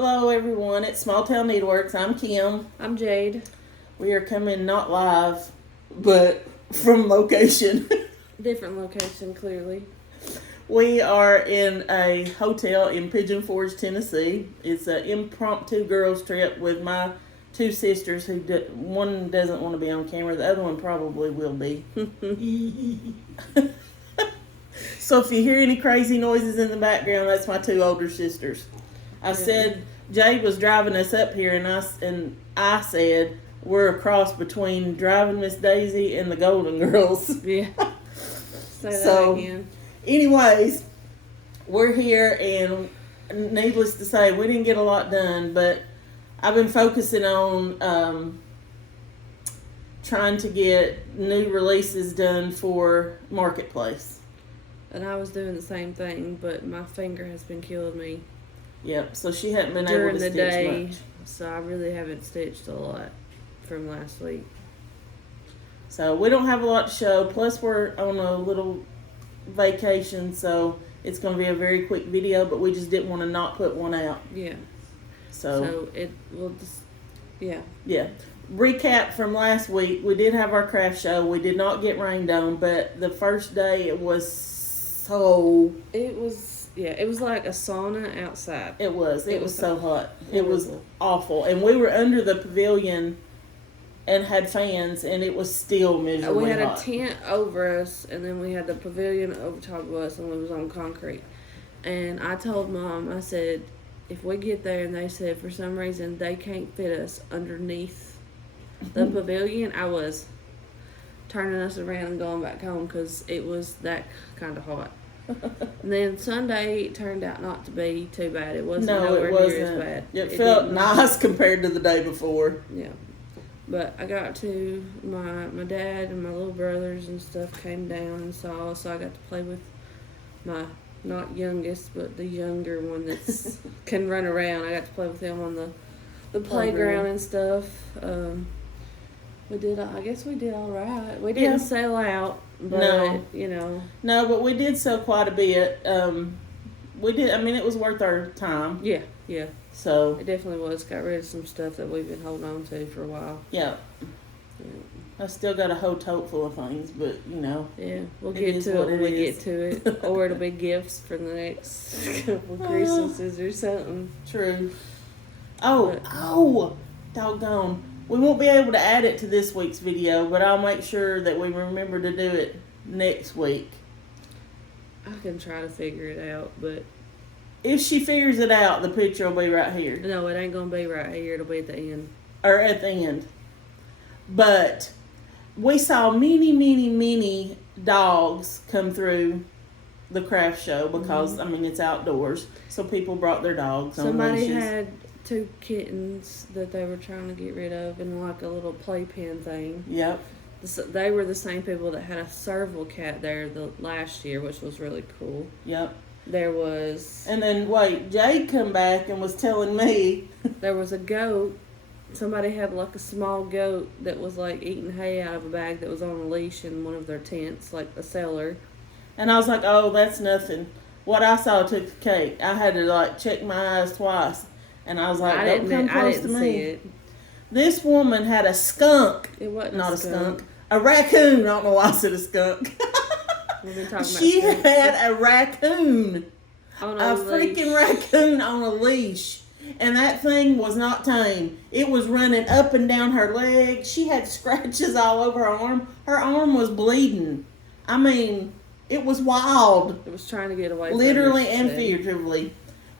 Hello everyone, it's Small Town Needleworks. I'm Kim. I'm Jade. We are coming not live, but from location. Different location, clearly. We are in a hotel in Pigeon Forge, Tennessee. It's an impromptu girls trip with my two sisters who one doesn't want to be on camera, the other one probably will be. So if you hear any crazy noises in the background, that's my two older sisters. I said Jade was driving us up here, and I said we're a cross between Driving Miss Daisy and the Golden Girls. Yeah. Say that again. Anyways, we're here, and needless to say, we didn't get a lot done, but I've been focusing on trying to get new releases done for Marketplace. And I was doing the same thing, but my finger has been killing me. Yep, so she hadn't been during able to the stitch day, much. so I really haven't stitched a lot from last week. So we don't have a lot to show, plus we're on a little vacation, so it's going to be a very quick video, but we just didn't want to not put one out. Yeah. So it will just, yeah. Yeah. Recap from last week, we did have our craft show. We did not get rained on, but the first day it was so... It was like a sauna outside. It was so hot. Horrible. It was awful. And we were under the pavilion and had fans, and it was still miserably We had hot. a tent over us, and then we had the pavilion over top of us, and we was on concrete. And I told Mom, I said, if we get there and they said for some reason they can't fit us underneath the pavilion, I was turning us around and going back home because it was that kind of hot. And then Sunday it turned out not to be too bad. It wasn't nowhere near as bad. It felt nice compared to the day before. Yeah. But I got to, my dad and my little brothers and stuff came down and saw, so I got to play with my, not youngest, but the younger one that's can run around. I got to play with them on the playground and stuff. I guess we did all right. We didn't sell out, but, No, but we did sell quite a bit. We did, it was worth our time. Yeah, yeah. So it definitely was. Got rid of some stuff that we've been holding on to for a while. Yeah. I still got a whole tote full of things, but Yeah, we'll get to it when we get to it. Or it'll be gifts for the next couple Christmases or something. True. Doggone. We won't be able to add it to this week's video, but I'll make sure that we remember to do it next week. I can try to figure it out, but... If she figures it out, the picture will be right here. No, it ain't going to be right here. It'll be at the end. Or at the end. But we saw many dogs come through the craft show because, it's outdoors. So people brought their dogs on Somebody leashes. had 2 kittens that they were trying to get rid of in like a little playpen thing. Yep. They were the same people that had a serval cat there last year, which was really cool. Yep. There was... And then, Jade come back and was telling me... There was a goat. Somebody had like a small goat that was like eating hay out of a bag that was on a leash in one of their tents, like a cellar. And I was like, oh, that's nothing. What I saw took the cake. I had to check my eyes twice. And I was like, don't come close to me. See it. This woman had a skunk. It wasn't not a skunk. A raccoon. I don't know why I said a skunk. We've been talking She about had a raccoon. On a leash. Freaking raccoon on a leash. And that thing was not tame. It was running up and down her leg. She had scratches all over her arm. Her arm was bleeding. It was wild. It was trying to get away Literally from and figuratively.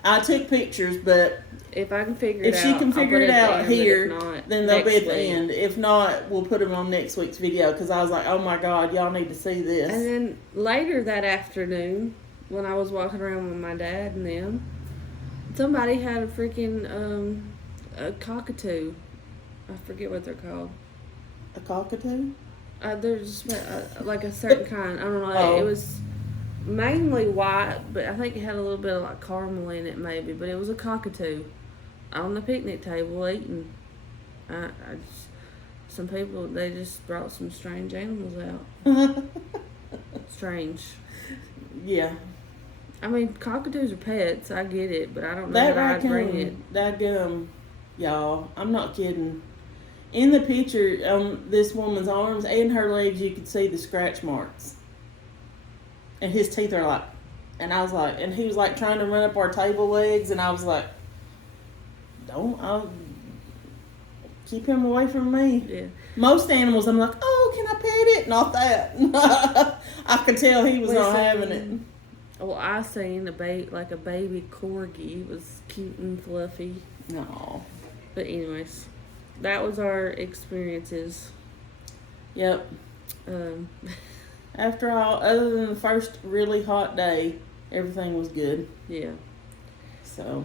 I took pictures, but if I can figure it out, if she can figure it out here, then they'll be at the week. end. If not, we'll put them on next week's video because I was like, oh my God, y'all need to see this. And then later that afternoon, when I was walking around with my dad and them, somebody had a freaking a cockatoo. I forget what they're called. A cockatoo? There's like a certain kind. I don't know. Oh. It was mainly white, but I think it had a little bit of like caramel in it maybe. But it was a cockatoo on the picnic table eating. Some people, they just brought some strange animals out. Strange. Yeah. I mean, cockatoos are pets. I get it, but I don't know That that I'd bring it. raccoon, y'all, I'm not kidding. In the picture on this woman's arms and her legs, you could see the scratch marks. And his teeth are like, and I was like, and he was like trying to run up our table legs, and I was like, I'll keep him away from me. Yeah. Most animals, I'm like, oh, can I pet it? Not that. I could tell he was not having it. Well, I seen a baby corgi. It was cute and fluffy. No. But anyways, that was our experiences. Yep. Um, After all, other than the first really hot day, everything was good. Yeah. So,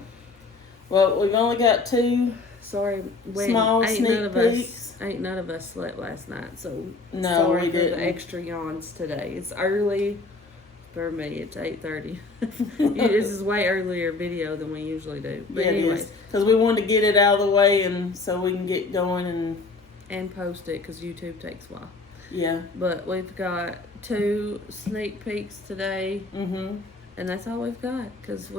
well, we've only got two sorry, small sneak peeks. Ain't none of us slept last night, so No, sorry we for didn't. the extra yawns today. It's early. For me, it's 8:30. This is way earlier video than we usually do. But yeah, anyways, because we wanted to get it out of the way, and so we can get going and post it because YouTube takes a while. Yeah. But we've got 2 sneak peeks today, Mm-hmm. and that's all we've got. Because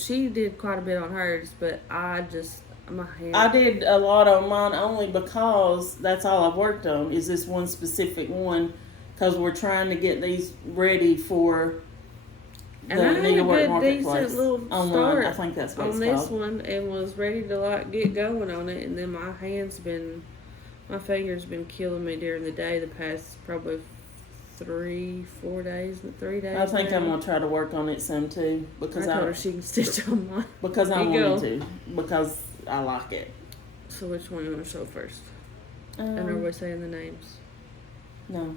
she did quite a bit on hers, but my hair. I did a lot on mine only because that's all I've worked on is this one specific one. Because we're trying to get these ready for the and I had Needlework a good, Marketplace. decent little On start one, I think that's what on it's this called. one, and was ready to get going on it. And then my fingers been killing me during the day. The past probably 3 days. I think now. I'm gonna try to work on it some too because I told her she can stitch on mine. Because I You wanted to because I like it. So which one you want to show first? And are we saying the names? No.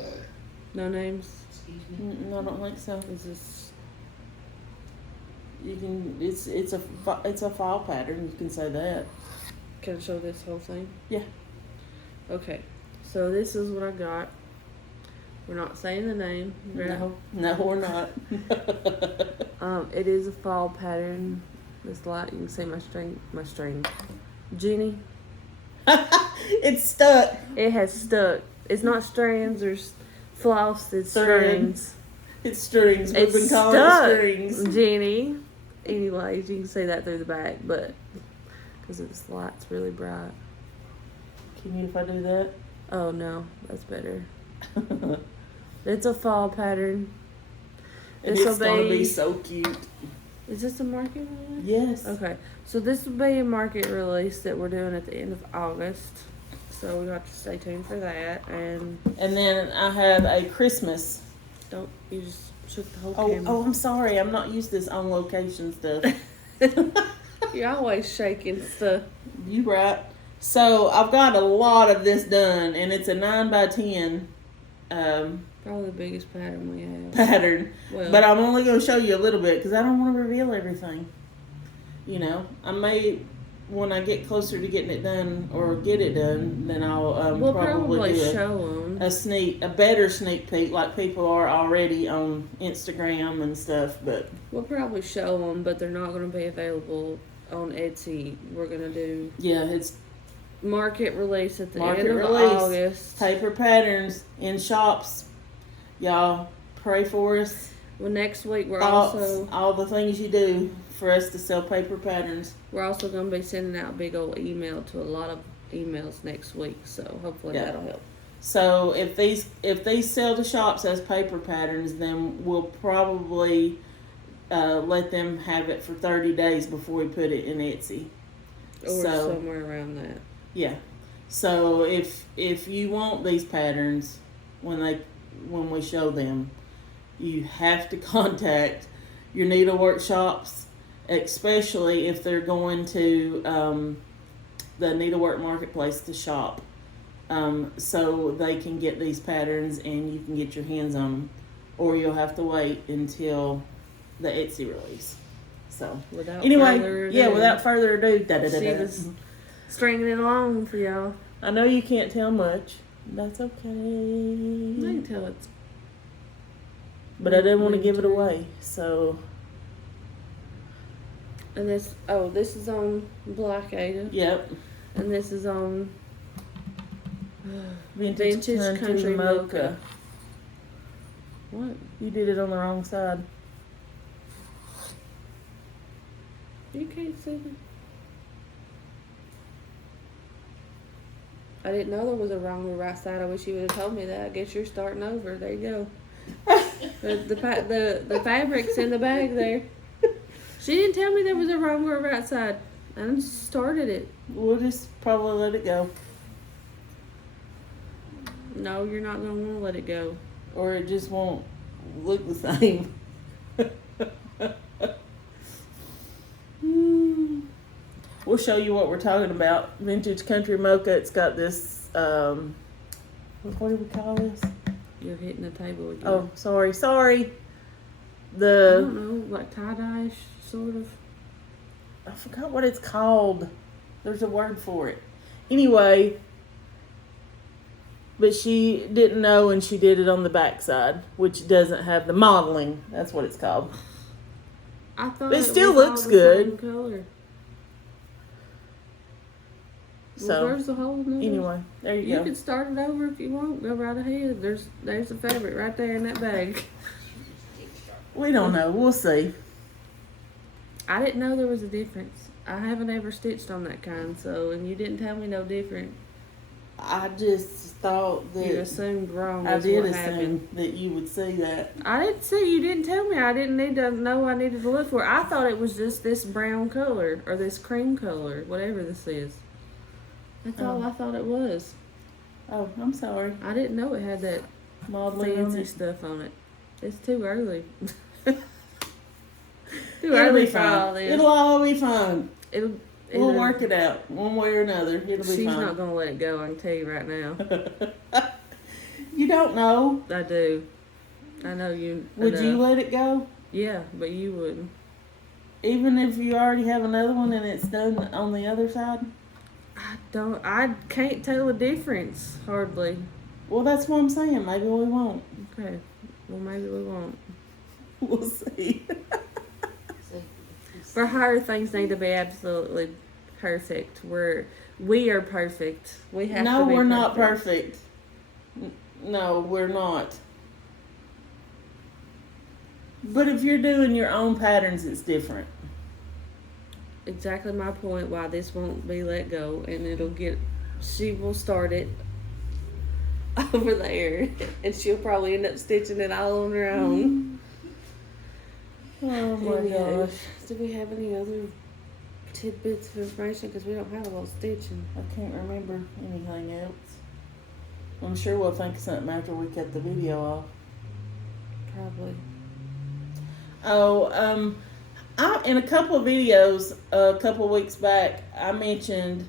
No names? No, I don't think so. Is this? You can. It's a file pattern. You can say that. Can I show this whole thing? Yeah. Okay. So this is what I got. We're not saying the name. Right? No, we're not. It is a fall pattern. This light, you can see my string. Jenny. It's stuck. It has stuck. It's not strands or floss. It's strings. It's strings. We've been calling stuck, it strings. Jenny. Anyways, you can see that through the back, but because this light's really bright. Can you if I do that? Oh no, that's better. It's a fall pattern. And it's gonna be so cute. Is this a market release? Yes. Okay, so this will be a market release that we're doing at the end of August. So we have to stay tuned for that. And then I have a Christmas. you just shook the whole Oh, camera. I'm sorry. I'm not used to this on location stuff. You're always shaking stuff. You right. So I've got a lot of this done, and it's a 9x10 Probably the biggest pattern we have. pattern. Well, But I'm only going to show you a little bit because I don't want to reveal everything. You know, I may, when I get closer to getting it done or get it done, then I'll we'll probably do show them. a better sneak peek like people are already on Instagram and stuff. But We'll probably show them, but they're not going to be available on Etsy. We're going to do it's market release at the Market end of release. August. paper patterns in shops. Y'all pray for us. Well, next week we're Thoughts, all the things you do for us to sell paper patterns. also going to be sending out big old email to a lot of emails next week. So hopefully that'll help. So if these sell to shops as paper patterns, then we'll probably let them have it for 30 days before we put it in Etsy. Or somewhere around that. Yeah. So if you want these patterns when we show them, you have to contact your needlework shops, especially if they're going to the Needlework Marketplace to shop, so they can get these patterns and you can get your hands on them, or you'll have to wait until the Etsy release. So Without further ado, She was stringing it along for y'all. I know you can't tell much. That's okay. I can tell it's. But I didn't want to give it away, so. And this is on Black Ada. Yep. And this is on Vintage Country Mocha. What? You did it on the wrong side. You can't see them. I didn't know there was a wrong or right side. I wish you would have told me that. I guess you're starting over. There you go. The fabric's in the bag there. She didn't tell me there was a wrong or right side. I just started it. We'll just probably let it go. No, you're not going to want to let it go. Or it just won't look the same. We'll show you what we're talking about. Vintage Country Mocha. It's got this, what do we call this? You're hitting the table again. Oh, sorry. I don't know, like tie-dye sort of. I forgot what it's called. There's a word for it. Anyway, but she didn't know, and she did it on the backside, which doesn't have the modeling. That's what it's called. I thought It still looks all the good. same color. So, Well, there's the hole in there. anyway, there you You go. can start it over if you want. Go right ahead. There's the fabric right there in that bag. We don't know. We'll see. I didn't know there was a difference. I haven't ever stitched on that kind, so, and you didn't tell me no different. I just thought You that assumed wrong. I is did what assume happened. that you would see that. I didn't see. You didn't tell me. I didn't need to know. I needed to look for it. I thought it was just this brown color or this cream color, whatever this is. That's all I thought it was. Oh, I'm sorry. I didn't know it had that Modeling on fancy it. stuff on it. It's too early. Too It'll early be for all fine. this. It'll all be fine. It'll We'll work it out one way or another. It'll be She's fine. not gonna let it go. I can tell you right now. You don't know. I do. I know you. Would you enough. let it go? Yeah, but you wouldn't. Even if you already have another one and it's done on the other side? I can't tell the difference hardly. Well, that's what I'm saying. Maybe we won't. Okay. Well, maybe we won't. We'll see. For her, things need to be absolutely perfect. We are perfect. We have No, to be we're not perfect. No, we're not. But if you're doing your own patterns, it's different. Exactly my point why this won't be let go, and she will start it over there, and she'll probably end up stitching it all on her own. Oh my gosh. Do we have any other tidbits of information? Because we don't have a lot of stitching. I can't remember anything else. I'm sure we'll think of something after we cut the video off. Probably. Oh, in a couple of videos a couple of weeks back, I mentioned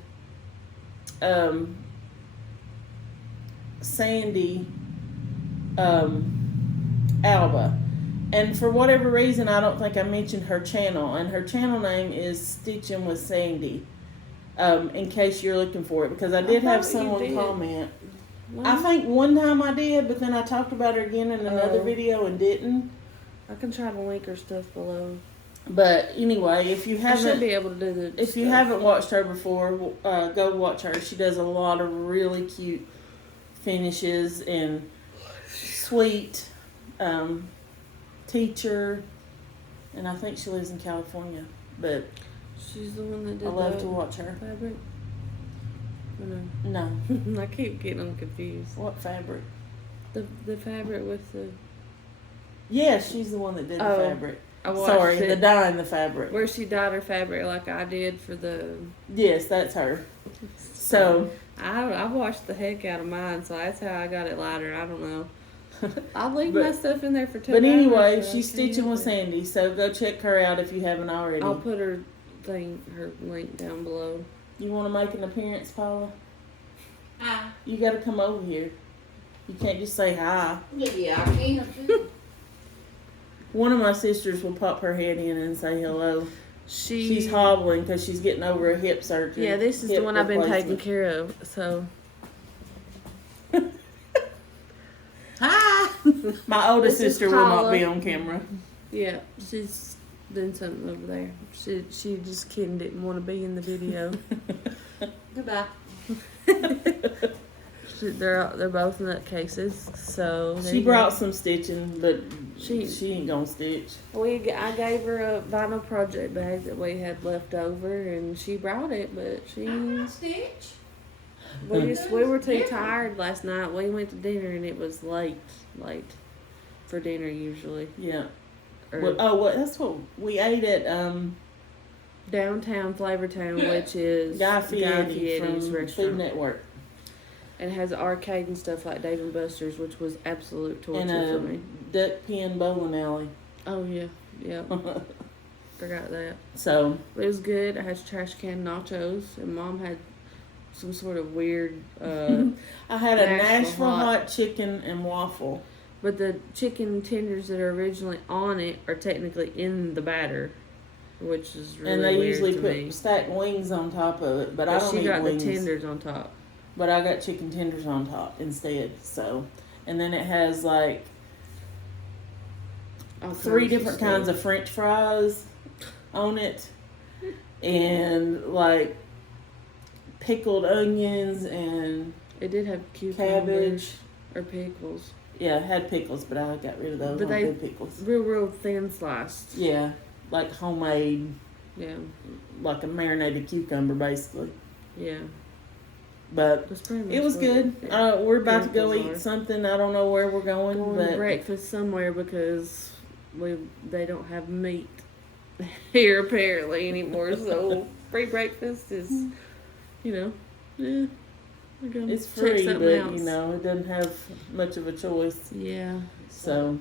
Sandi Alba. And for whatever reason, I don't think I mentioned her channel. And her channel name is Stitchin with Sandi. In case you're looking for it. Because I did have someone comment. Well, I think one time I did, but then I talked about her again in another video and didn't. I can try to link her stuff below. But anyway, if you I should haven't, be able to do the if you stuff. haven't watched her before, go watch her. She does a lot of really cute finishes and sweet teacher, and I think she lives in California. But She's the one that did I love the to watch her. fabric. Or No, no? I keep getting them confused. what fabric? The fabric with the Yeah, she's the one that did the Oh, fabric. I watched Sorry, it. the dye in the fabric. Where she dyed her fabric like I did for the. Yes, that's her. So I washed the heck out of mine, so that's how I got it lighter. I don't know. I'll leave But- my stuff in there for 2 But hours. anyway, so she's I can't stitching with help it. Sandi, so go check her out if you haven't already. I'll put her link down below. You want to make an appearance, Paula? Hi. You got to come over here. You can't just say hi. Yeah, I can. One of my sisters will pop her head in and say hello. She's She hobbling because she's getting over a hip surgery. Yeah, this is the hip one I've been taking replacement. care of. So Hi! My oldest This is sister will not Paula. be on camera. yeah, she's doing something over there. She just kidding, didn't want to be in the video. Goodbye. They're both nutcases, so there She you go. brought some stitching, but She ain't gonna stitch. I gave her a vinyl project bag that we had left over, and she brought it, but Stitch. we were too tired last night. We went to dinner, and it was late for dinner usually. Yeah. Or that's what we ate at downtown Flavortown, which is Guy Fieri's Fieri's from restaurant. Food Network. And it has an arcade and stuff like Dave and Buster's, which was absolute torture for me. Duck Pen bowling alley. Oh yeah. Forgot that. So But it was good. I had trash can nachos, and Mom had some sort of weird. I had a Nashville Nashville hot. hot chicken and waffle. But the chicken tenders that are originally on it are technically in the batter, which is really And they weird usually to put me. stacked wings on top of it, but I don't she eat got wings. the tenders on top. But I got chicken tenders on top instead. So, and then it has like All 3 kinds different kinds stuff. of French fries on it, and like pickled onions and It did have cucumbers cabbage. or pickles, Yeah, it had pickles, but I got rid of those. But I they- did pickles. real thin sliced. Yeah, like homemade, Yeah, like a marinated cucumber, basically. yeah. But That's pretty much it was what- good. yeah. We're about to go Pickles eat are. something. I don't know where we're going, Going but to breakfast somewhere because they don't have meat here apparently anymore. So free breakfast is, we're gonna it's check free. something But else. it doesn't have much of a choice. Yeah. So,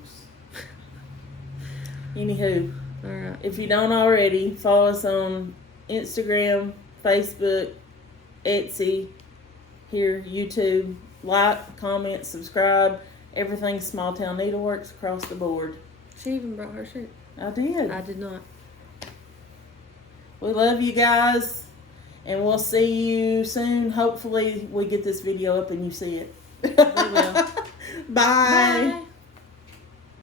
anywho, All right. if you don't already, follow us on Instagram, Facebook, Etsy, here, YouTube. Like, comment, subscribe. Everything Small Town Needleworks across the board. She even brought her shirt. I did. I did not. We love you guys, and we'll see you soon. Hopefully, we get this video up and you see it. We will. Bye. Bye.